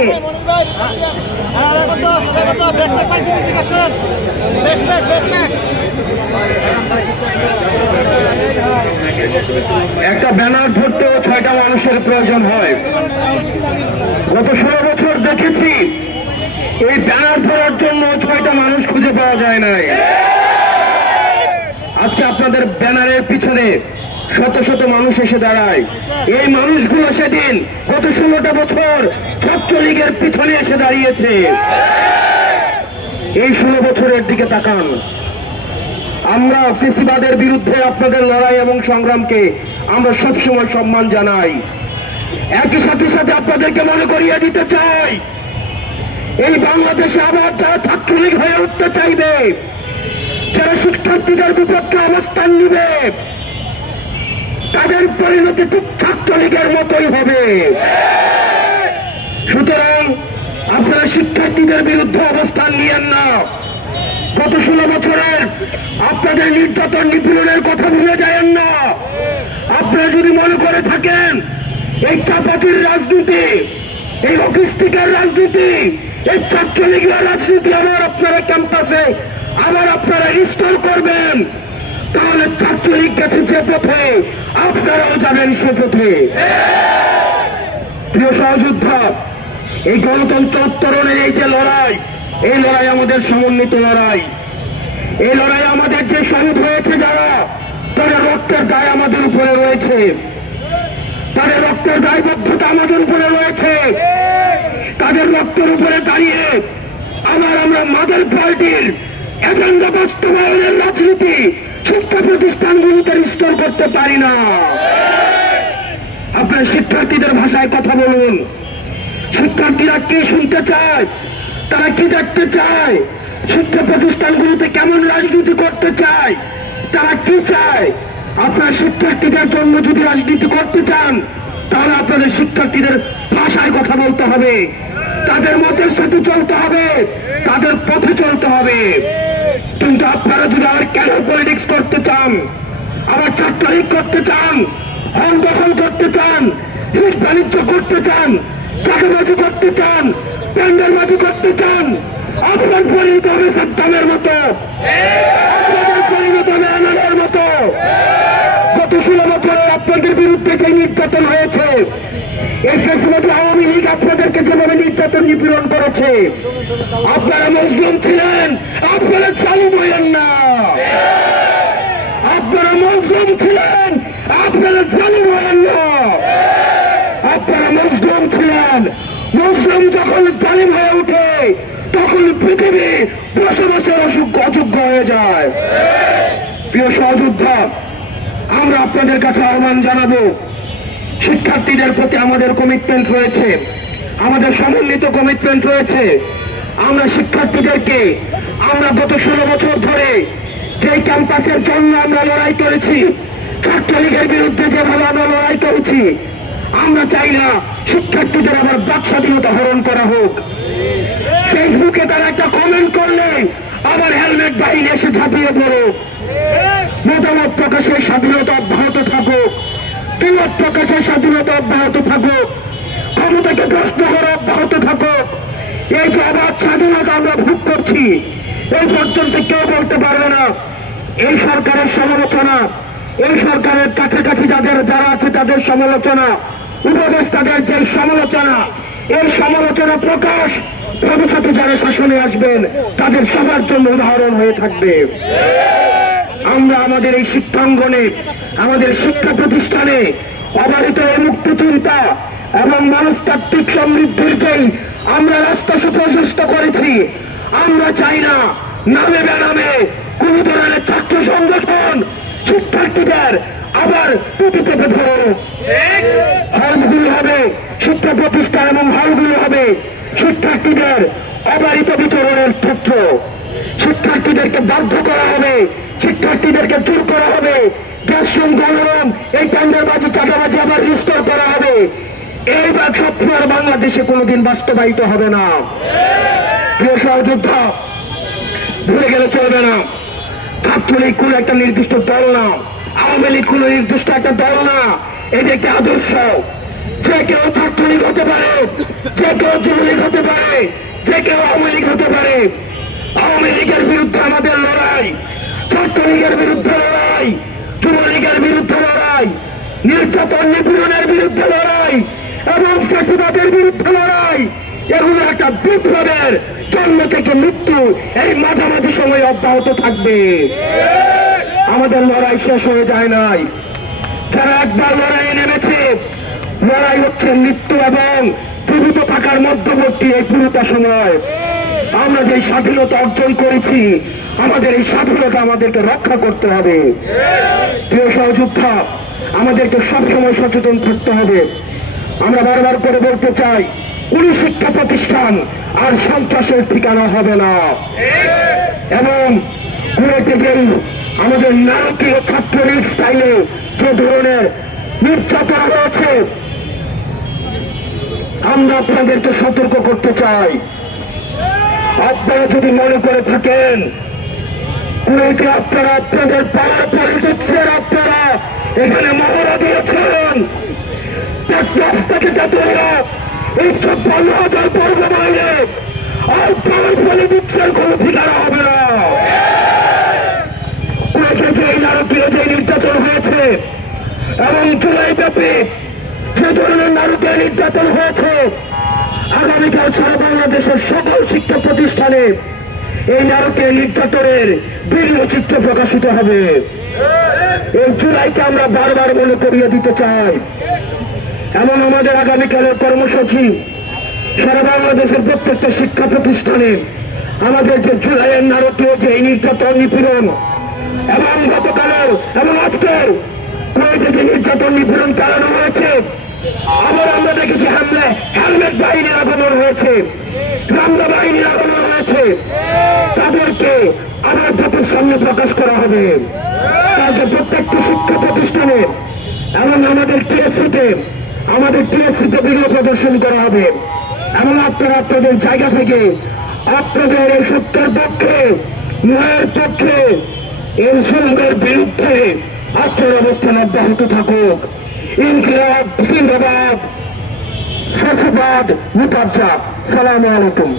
থেকে। একটা ব্যানার ধরতেও 6টা মানুষের প্রয়োজন হয়। গত 16 বছর দেখেছি এই ব্যানার ধরার জন্য 6টা মানুষ খুঁজে পাওয়া যায় নাই। আজকে আপনাদের ব্যানারের পিছনে শত শত মানুষ এসে দাঁড়ায়। এই মানুষগুলো সেদিন গত 16টা বছর ছাত্রলীগের পিছনে এসে দাঁড়িয়েছে। এই 16 বছরের দিকে তাকান। আমরা ফেসিবাদের বিরুদ্ধে আপনাদের লড়াই এবং সংগ্রামকে আমরা সবসময় সম্মান জানাই। একই সাথে সাথে আপনাদেরকে মনে করিয়ে দিতে চাই, এই বাংলাদেশে আবার যারা ছাত্রলীগ হয়ে উঠতে চাইবে, যারা শিক্ষার্থীদের বিপক্ষে অবস্থান নিবে, তাদের পরিণতি ঠিক ছাত্রলীগের মতোই হবে। সুতরাং আপনারা শিক্ষার্থীদের বিরুদ্ধে অবস্থান নিয়েন না। গত 16 বছরের আপনাদের নির্যাতন নিপীড়নের কথা ভুলে যায়েন না। আপনারা যদি মনে করে থাকেন এই চাপাতির রাজনীতি, এই লজিস্টিকের রাজনীতি, এই ছাত্রলীগের রাজনীতি আবার আপনারা ক্যাম্পাসে আবার আপনারা রিস্টোর করবেন, তাহলে ছাত্রলীগ গেছে যে পথে আপনারাও যাবেন সে পথে। প্রিয় সহযোদ্ধা, এই গণতন্ত্র উত্তরণের এই যে লড়াই, এই লড়াই আমাদের সমন্বিত লড়াই। এই লড়াই আমাদের যে শহীদ হয়েছে যারা, তাদের রক্তের দায় আমাদের উপরে রয়েছে, তাদের রক্তের দায়বদ্ধতা আমাদের উপরে রয়েছে। তাদের রক্তের উপরে দাঁড়িয়ে আবার আমরা মাদার পার্টির এজেন্ডা বাস্তবায়নের রাজনীতি শিক্ষা প্রতিষ্ঠানগুলোতে রিস্টোর করতে পারি না। আপনার শিক্ষার্থীদের ভাষায় কথা বলুন। শিক্ষার্থীরা কি শুনতে চায়, তারা কি দেখতে চায়, শিক্ষা প্রতিষ্ঠানগুলোতে কেমন রাজনীতি করতে চায়, তারা কি চায়। আপনার শিক্ষার্থীদের জন্য যদি রাজনীতি করতে চান, তাহলে আপনাদের শিক্ষার্থীদের ভাষায় কথা বলতে হবে, তাদের মতের সাথে চলতে হবে, তাদের পথে চলতে হবে। কিন্তু আপনারা যদি আবার ক্যাডার পলিটিক্স করতে চান, আবার ছাত্রলীগ করতে চান, হল দখল করতে চান, সিট বাণিজ্য করতে চান, চাঁদাবাজি করতে চান, টেন্ডারবাজি করতে চান, আপনার পরিণত হবে সাদ্দামের মতো, আপনাদের পরিণত হবে আনারের মতো। গত 16 বছরে আপনাদের বিরুদ্ধে যে নির্যাতন হয়েছে, এই ফেসিবাদী আওয়ামী লীগ আপনাদেরকে যেভাবে নির্যাতন নিপীড়ন করেছে, আপনারা মজলুম ছিলেন, আপনারা চালু বলেন না। আপনারা মজলুম ছিলেন, আপনারা চালু বলেন না। আপনারা মজলুম ছিলেন। মুসলিম যখন জালিম হয়ে ওঠে, তখন পৃথিবী বসবাসের অযোগ্য হয়ে যায়। প্রিয় সহযোদ্ধা, আমরা আপনাদের কাছে আহ্বান জানাবো, শিক্ষার্থীদের প্রতি আমাদের কমিটমেন্ট রয়েছে, আমাদের সমন্বিত কমিটমেন্ট রয়েছে। আমরা শিক্ষার্থীদেরকে, আমরা গত 16 বছর ধরে যে ক্যাম্পাসের জন্য আমরা লড়াই করেছি, ছাত্রলীগের বিরুদ্ধে যেভাবে আমরা লড়াই করেছি, আমরা চাই না শিক্ষার্থীদের আবার বাক স্বাধীনতা হরণ করা হোক। ফেসবুকে তারা একটা কমেন্ট করলে আবার হেলমেট বাহিনী এসে ঝাঁপিয়ে পড়ুক। মতামত প্রকাশের স্বাধীনতা অব্যাহত থাকুক, মত প্রকাশের স্বাধীনতা অব্যাহত থাকুক, ক্ষমতাকে প্রশ্ন করা অব্যাহত থাকুক। এই যে অবাধ স্বাধীনতা আমরা ভোগ করছি, এই পর্যন্ত কেউ বলতে পারবে না এই সরকারের সমালোচনা, এই সরকারের কাছাকাছি যারা আছে তাদের সমালোচনা, উপদেষ্টাদের যে সমালোচনা, এই সমালোচনা প্রকাশ ভবিষ্যতে যারা শাসনে আসবেন তাদের সবার জন্য উদাহরণ হয়ে থাকবে। আমরা আমাদের এই শিক্ষাঙ্গনে, আমাদের শিক্ষা প্রতিষ্ঠানে অবারিত এই মুক্ত চিন্তা এবং মনস্তাত্ত্বিক সমৃদ্ধির যেই আমরা রাস্তা সুপ্রশস্ত করেছি, আমরা চাই না নামে বেনামে কোন ধরনের ছাত্র সংগঠন শিক্ষার্থীদের আবার টুপি চেপে ধরুক। হলগুলি হবে শিক্ষা প্রতিষ্ঠান এবং হলগুলি হবে শিক্ষার্থীদের অবারিত বিচরণের ক্ষেত্র। শিক্ষার্থীদেরকে বাধ্য করা হবে, শিক্ষার্থীদেরকে জোর করা হবে, গ্যাসরুম গণরুম এই টেন্ডারবাজি চাঁদাবাজি আবার রিস্টোর করা হবে। এই স্বপ্ন আর বাংলাদেশে কোনোদিন বাস্তবায়িত হবে না। প্রিয় সহযোদ্ধা, ভুলে গেলে চলবে না, ছাত্রলীগ কোন একটা নির্দিষ্ট দল না, আওয়ামী লীগ কোন নির্দিষ্ট একটা দল না, এটা একটা আদর্শ। যে কেউ ছাত্রলীগ হতে পারে, যে কেউ যুবলীগ হতে পারে, যে কেউ আওয়ামী লীগ হতে পারে। আওয়ামী লীগের বিরুদ্ধে আমাদের লড়াই, ছাত্রলীগের বিরুদ্ধে লড়াই, যুবলীগের বিরুদ্ধে লড়াই, নির্যাতন নিপীড়নের বিরুদ্ধে লড়াই এবং ফ্যাসিবাদের বিরুদ্ধে লড়াই। এগুলো একটা বিপ্লবের জন্ম থেকে মৃত্যু এই মাঝামাঝি সময় অব্যাহত থাকবে। আমাদের লড়াই শেষ হয়ে যায় নাই। যারা একবার লড়াইয়ে নেমেছে, লড়াই হচ্ছে মৃত্যু এবং জীবিত থাকার মধ্যবর্তী এই পুরোটা সময়। আমরা যে স্বাধীনতা অর্জন করেছি, আমাদের এই স্বাধীনতা আমাদেরকে রক্ষা করতে হবে। প্রিয় সহযোদ্ধা, আমাদেরকে সবসময় সচেতন থাকতে হবে। আমরা বারবার করে বলতে চাই, কোন শিক্ষা প্রতিষ্ঠান আর সন্ত্রাসের ঠিকানা হবে না। এবং কুয়েতে যে আমাদের নারকীয় ছাত্রলীগ স্টাইলে যে ধরনের নির্যাতন রয়েছে, আমরা আপনাদেরকে সতর্ক করতে চাই। আপনারা যদি মনে করে থাকেন কুয়েতে আপনারা আপনাদের পাড়ার পলিটিক্সের আপনারা এখানে মহড়া দিয়েছেন, থেকে তেতুলিয়া এই 56,000 বর্গ মাইলে আর পাড়ার পলিটিক্সের কোনো ঠিকানা হবে না। কুয়েতে যে নারকীয় যে নির্যাতন হয়েছে এবং জুলাই ব্যাপী যে ধরনের নারকীয় নির্যাতন হয়েছে, আগামীকাল সারা বাংলাদেশের সকল শিক্ষা প্রতিষ্ঠানে এই নারকীয় নির্যাতনের ভিডিও চিত্র প্রকাশিত হবে। এই জুলাইকে আমরা বারবার মনে করিয়ে দিতে চাই। এমন আমাদের আগামীকালের কর্মসূচি সারা বাংলাদেশের প্রত্যেকটা শিক্ষা প্রতিষ্ঠানে আমাদের যে জুলাইয়ের নারকীয় যে নির্যাতন নিপীড়ন এবং গতকালের এবং আজকের কুয়েতে যে নির্যাতন নিপীড়ন চালানো হয়েছে, আবার আমরা দেখেছি হেলমেট বাহিনীর আগমন হয়েছে, রামদা বাহিনীর আগমন হয়েছে। তাদেরকে আবার জাতির সামনে প্রকাশ করা হবে। তাদের প্রত্যেকটি শিক্ষা প্রতিষ্ঠানে এবং আমাদের টিএসসিতে ভিডিও প্রদর্শন করা হবে এবং আপনারা আপনাদের জায়গা থেকে আপনাদের এই সত্যের পক্ষে, ন্যায়ের পক্ষে, এই জুলুমের বিরুদ্ধে আপনার অবস্থান অব্যাহত থাকুক। ইনকিলাব জিন্দাবাদ, ফ্যাসিবাদ মুর্দাবাদ। সালামু আলাইকুম।